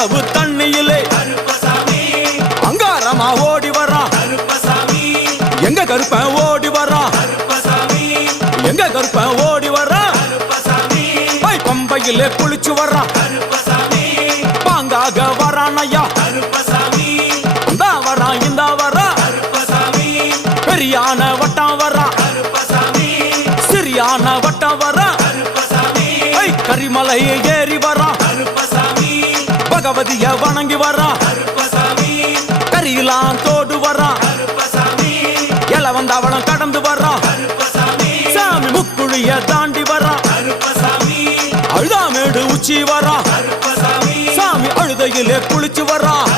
அவ்வளவு தண்ணியிலே அங்காரமா ஓடி வரான் எங்க கருப்பன் ஓடி வரான் எங்க கருப்பன் ஓடி வரான் பம்பையிலே குளிச்சு வரான் பாங்காக வரான் ஐயா இந்தா வரான் இந்த வரான் பெரியான வட்டம் வரான் சிறியான வட்டம் வரான் கரிமலையை ஏறி வரான் பகவதிய வணங்கி வரான் கரியெல்லாம் தோடு வரான் எல வந்தவளம் கடந்து வரான் சாமி முக்குழிய தாண்டி வரான் அழுதாமேடு உச்சி வரான் சாமி அழுதையிலே குளிச்சு வரான்